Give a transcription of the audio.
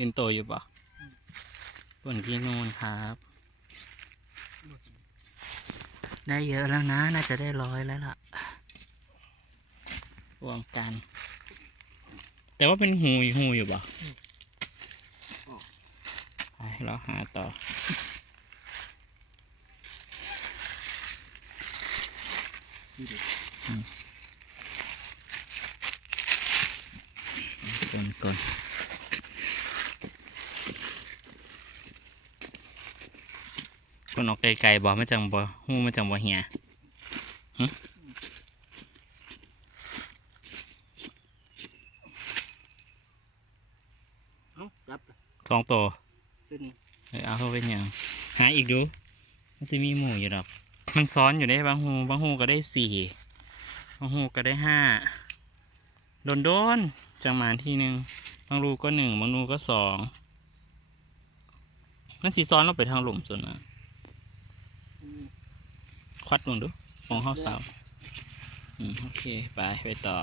เห็นโตอยู่ปะบนที่นู่นครับ ได้เยอะแล้วนะ น่าจะได้ร้อยแล้วล่ะรวมกัน แต่ว่าเป็นหูอยู่หูอยู่ปะไปเราหาต่อก่อนก่อน คนออกไกลๆบอกมาจังบ่หูมาจังบ่เหียเอ้ารับสองตัวขึ้นเออเอาเข้าไปหยังหาอีกดูมันจะมีหมูอยู่ดอกมันซ้อนอยู่ได้บางหูบางหูก็ได้สี่บางหูก็ได้ห้าโดนโดนๆจังหมาทีหนึ่งบางรูก็หนึ่งบางรูก็สองมันสีซ้อนเราไปทางหลุมส่วนนะ ควัดลงดูมองเข้าเสาอืมโอเค ไป ไปต่อ